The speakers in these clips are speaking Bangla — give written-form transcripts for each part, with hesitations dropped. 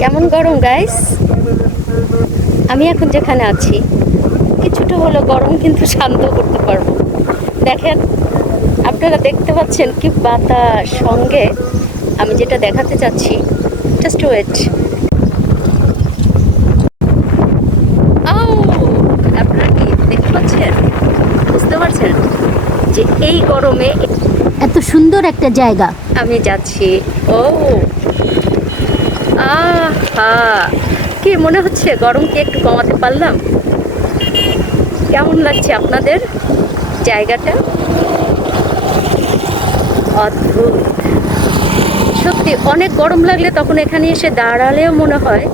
কেমন গরম গাইস। আমি এখন যেখানে আছি কিছুটা হলো গরম, কিন্তু শান্ত করতে পারবো। দেখেন, আপনারা দেখতে পাচ্ছেন কি বাতাস সঙ্গে। আমি যেটা দেখাতে চাচ্ছি, জাস্ট ওয়েট। আপনারা কি দেখতে পাচ্ছেন, বুঝতে পারছেন যে এই গরমে এত সুন্দর একটা জায়গা আমি যাচ্ছি। ও আহা, কি মনে হচ্ছে গরম কি একটু কমাতে পারলাম? কেমন লাগছে আপনাদের জায়গাটা? অদ্ভুত সত্যি। অনেক গরম লাগলে তখন এখানে এসে দাঁড়ালেও মনে হয়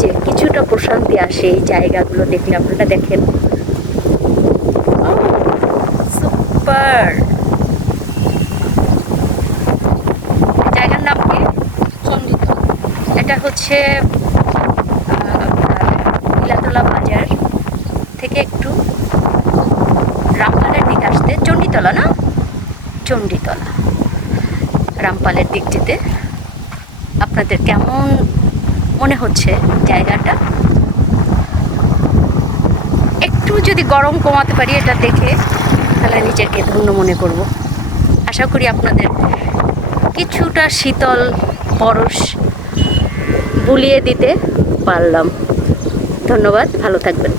যে কিছুটা প্রশান্তি আসে এই জায়গাগুলো দেখলে। আপনারা দেখেন, সুপার। জায়গার নাম কি? চণ্ডীতলা। এটা হচ্ছে আপনার নীলাতলা বাজার থেকে একটু রামপালের দিকে আসতে। চণ্ডীতলা না, চণ্ডীতলা, রামপালের দিক যেতে। আপনাদের কেমন মনে হচ্ছে জায়গাটা? একটু যদি গরম কমাতে পারি এটা দেখে, তাহলে নিজেকে ধন্য মনে করব। আশা করি আপনাদের কিছুটা শীতল পরশ বুলিয়ে দিতে পারলাম। ধন্যবাদ, ভালো থাকবেন।